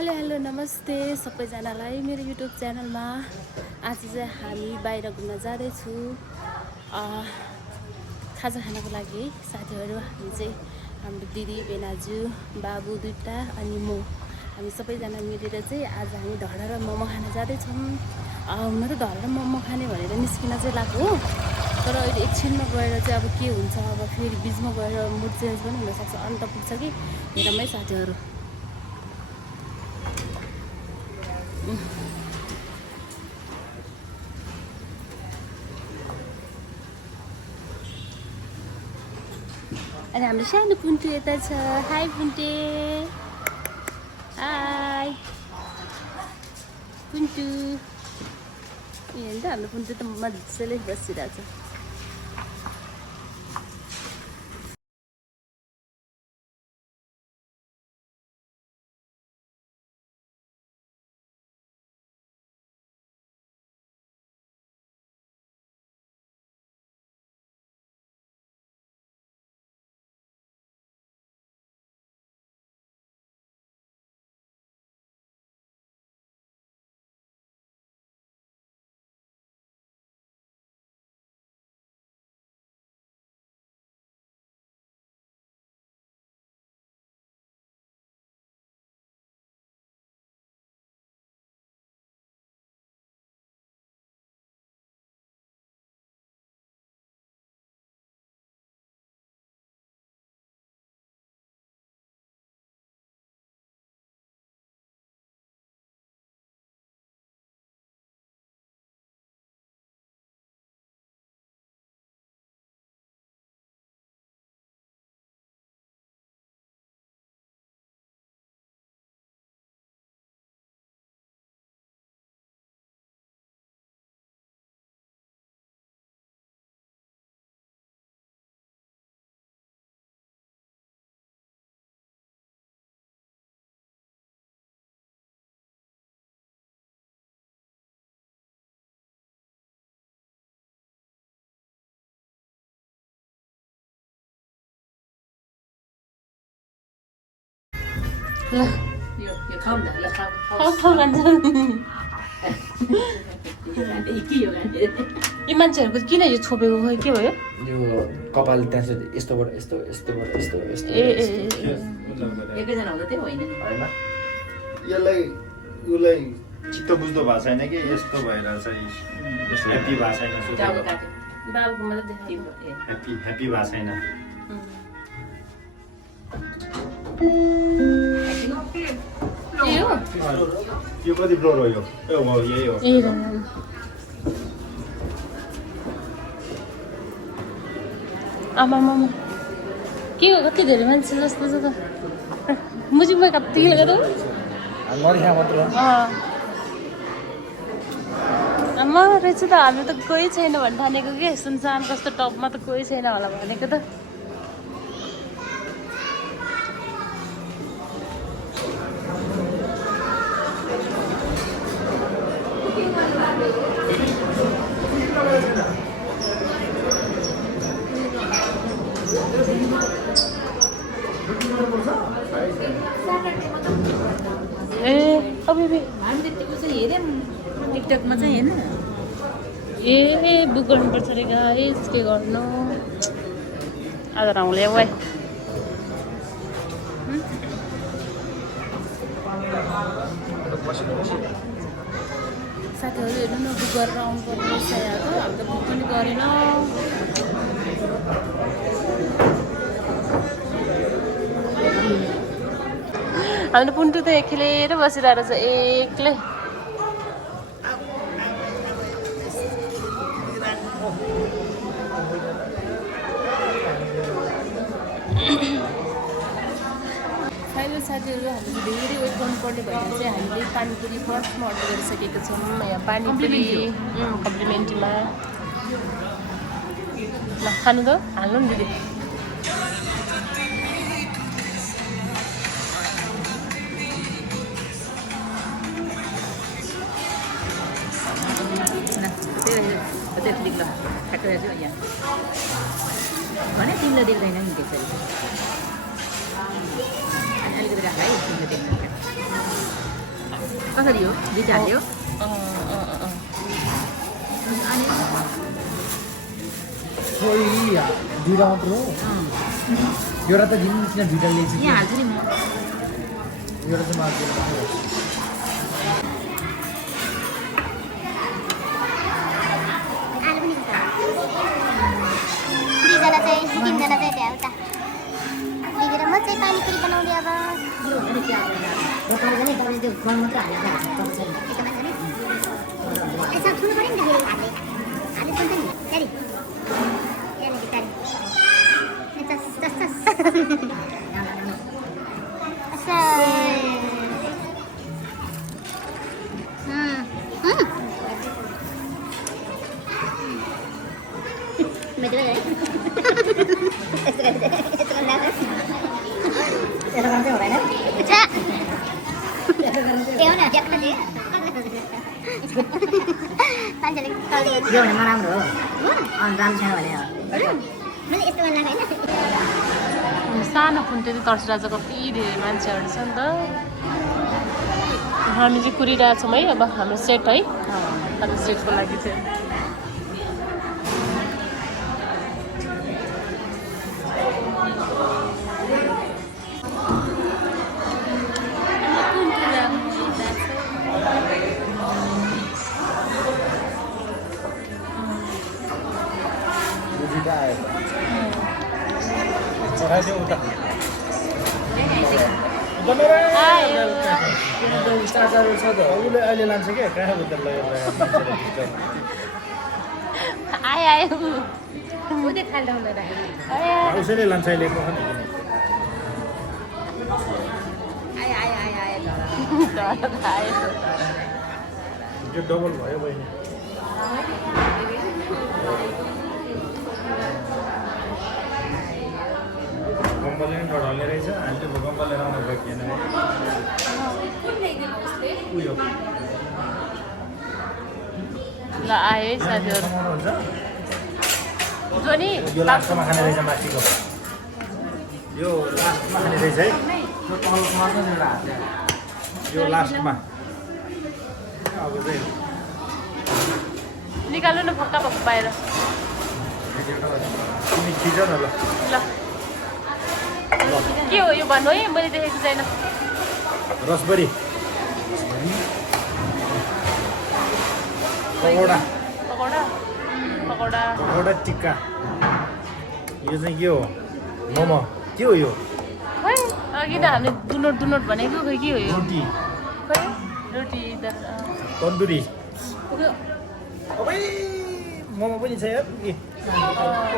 Hello नमस्ते सबैजनालाई मेरो युट्युब च्यानलमा। आज चाहिँ हामी बाहिर घुम्न जाँदैछु खाजा खानको लागि। साथीहरू हामी चाहिँ हाम्रो दिदी बेनाजु बाबु दुईटा अनि म हामी सबैजना मिलेर चाहिँ आज हामी धडा र मोमो खान जाँदैछौँ। हुन त धडा र मोमो खाने भनेर निस्किन चाहिँ लाग्यो हो, तर अहिले एकछिनमा गएर चाहिँ अब के हुन्छ, अब फेरि बिचमा गएर मुड चेन्ज पनि हुनसक्छ। अन्त पुग्छ कि हेरौँ है साथीहरू। अनि हाम्रो सानो पुन्टु यता छ। High पुन्टे, high पुन्टु। हेर्नु त हाम्रो पुन्टु त मजाले बसिरहेछ। ल यो खाऊँ न ल खाऊ भन्छ। यो मान्छेहरूको किन यो छोपेको खोइ के भयो? यो कपाल त्यहाँ चाहिँ यस्तोबाट यस्तो यस्तोबाट यस्तो यस्तो ए ए एकैजना हुँदा त्यही होइन नि होइन यसलाई उसलाई चित्त बुझ्दो भएको छैन कि यस्तो भएर चाहिँ ह्याप्पी भएको छैन। टाउको काट्यो बाबुको मात्रै देखाएको। तिम्रो ए ह्याप्पी भएको छैन। ए हो यो कति फ्लोर हो? यो हो यही हो। ए आमा के हो? कति धेरै मान्छे जस्तो छ त। मुजिकमा कति लाग्यो त। नदेखा मात्र आमा रहेछ त। हामी त कोही छैन भन्ने ठानेको के, सुनसान कस्तो टपमा त कोही छैन होला भनेको त। ए अबे हामी त्यतिको चाहिँ हेऱ्यौँ टिकटकमा चाहिँ होइन। ए बुक गर्नुपर्छ अरे गाइस, के गर्नु आज राउँले वाइ। साथीहरू हेर्नु न, बुक गरेर आउनुपर्ने रहेछ यहाँ त। हामी त बुक पनि गरेन। हाम्रो पुन्टु त खेलेर बसिरहेको छ एक्लै। फाइनल साथीहरू हामीले धेरै वेट गर्नुपर्ने भएर चाहिँ हामीले पानीपुरी फर्स्टमा अर्डर गरिसकेको छौँ। यहाँ पानीपुरी कम्प्लिमेन्ट्रीमा। ल खानु त हाल्नु नि दिदी। त्यति ल ठ्याक्कै हेर्छु यहाँ भने तिमीलाई देख्दैन नि त्यसरी। अनि अलिकति राख है तिमीले देख्दैन। कसरी हो दुईटा हाल्यो अनि खोइ दुईटा मात्र हो एउटा त दिनु किन दुईटा ल्याइन्छ यहाँ हाल्छु नि म एउटा चाहिँ मार्केट दुईजना चाहिँ तिनजना चाहिँ त्यहाँ उता लिएर म चाहिँ पानीपुरी बनाउने अब यसो ठुलो पऱ्यो नि त फेरि हाल्दै हाल्दै सुन्छ नि त्यहाँदेखि नराम्रो हो अनि राम्रो छैन भने मैले यस्तो गर्न लाग्यो होइन सानो फोन त्यति तर्सिरहेको छ कति धेरै मान्छेहरू छ नि त हामी चाहिँ कुरिरहेछौँ है अब हाम्रो सेट है हाम्रो सेटको लागि चाहिँ पठाइदियो उता चार्जर छ त उसले अहिले लान्छ क्या कहाँ भित्र लगेर आयो उतै खाल्टाउँदा राखेको उसैले लान्छ अहिले पखान आयो त्यो डबल भयो बहिनी कम्बलले पनि डढाल्ने रहेछ हामीले भूकम्प लिएर आउनु सकिएन उयो ल आयो है साथीहरू हुन्छ जो नि यो लास्टमा खाने रहेछ माथिको यो लास्टमा खाने रहेछ है यो लास्टमा अब चाहिँ निकाल्नु न फक्का भएको बाहिर तिमी खिच न ल ल के हो यो भन्नु है मैले देखेको छैन रसबरी पकौडा पकौडा पकौडा पकौडा टिक्का यो चाहिँ के हो मोमो के हो यो खै अघि त हामीले दुनोट भनेको खै के हो यो रोटी खै रोटी त तन्दुरी अबै मोमो पनि छ यार के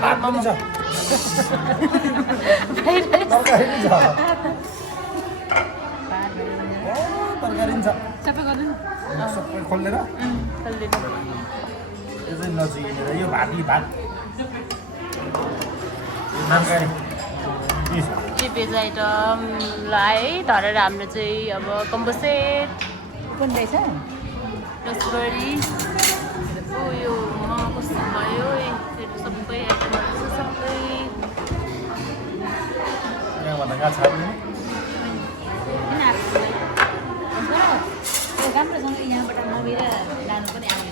भात पनि छ तरकारी पनि छ तरकारी पनि छ सबै गर्नु न सबै खोलेर खोलिदिनु यो चाहिँ नचिनेर यो भात यो तरकारी के भेज आइटमलाई धरेर हाम्रो चाहिँ अब कम्बो सेट कुन रहेछ रसबरी यो मोमो कस्तो भयो सबै आइटमहरू छ सबै यहाँभन्दा कहाँ छाड्ने राम्रोसँग यहाँबाट मगेर लानु पनि आउने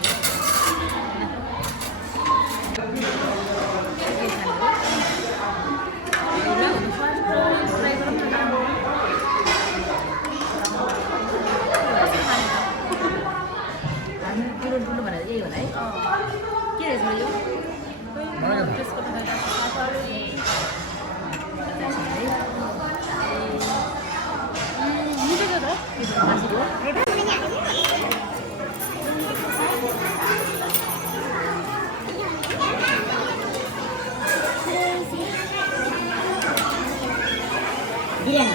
ठुलो भनेर यही होला है के रहेछ यो त्यसको मिठो छ त मासुको बिरयानी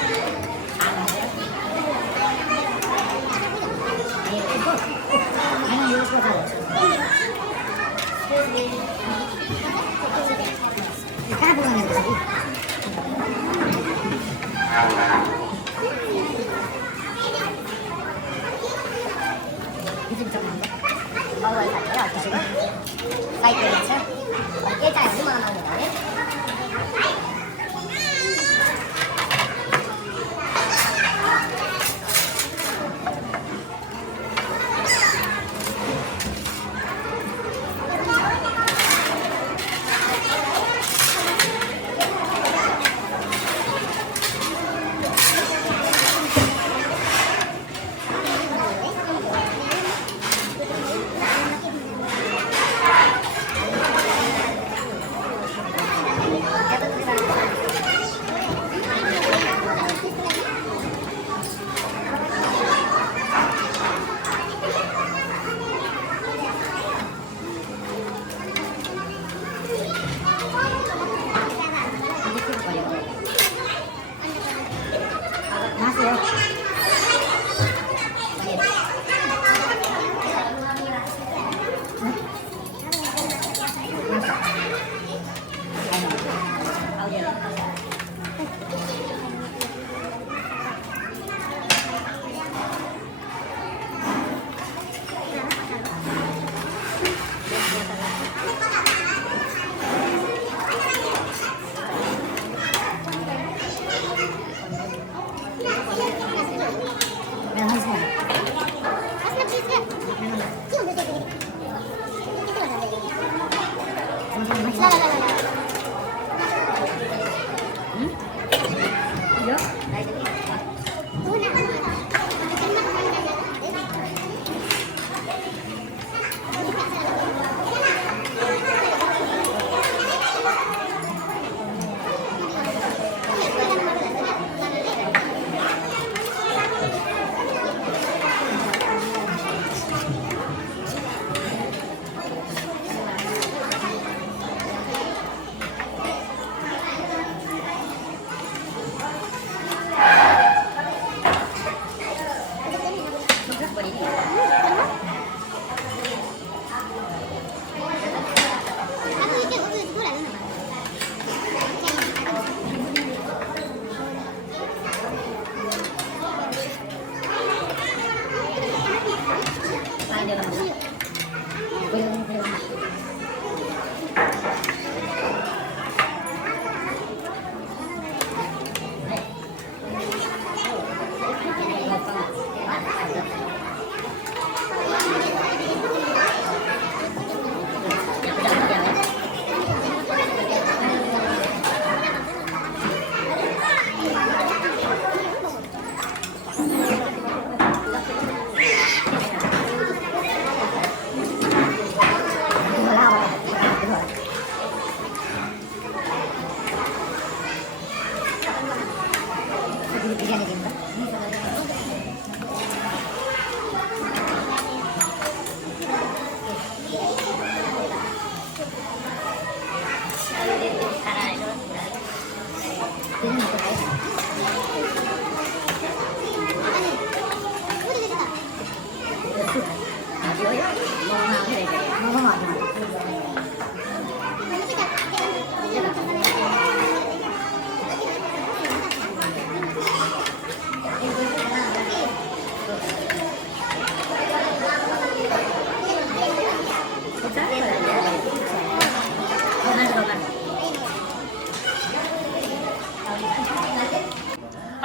होइन यो कता कहाँ पुगाउने रहेछ कि बाबुलाई थालेर त्यसो भए साइकल छ के चाहियो मलाई आउने भने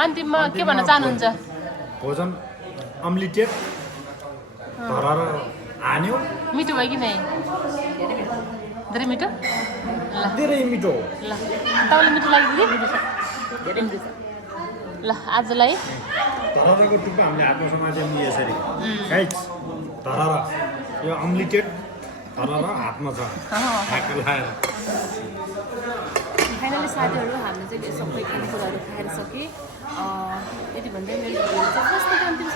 अन्तिममा के भन्न चाहनुहुन्छ? भोजन अम्लिटेड धराएर हान्यो मिठो भयो कि नै? धेरै मिठो? ल धेरै मिठो ल तपाईँलाई मिठो लाग्यो दिदी? ल आजलाई धराको टुप्पो हामीले हातमा समात्यौँ नि यसरी गाइस धरारा यो अम्लिटेड धरारा हातमा छ ठ्याक्क लगाएर। फाइनली साथीहरू हामीले चाहिँ सबै खानेकुराहरू खाएर सके यति भन्दै मेरो भिडियो चाहिँ कस्तो अन्तिम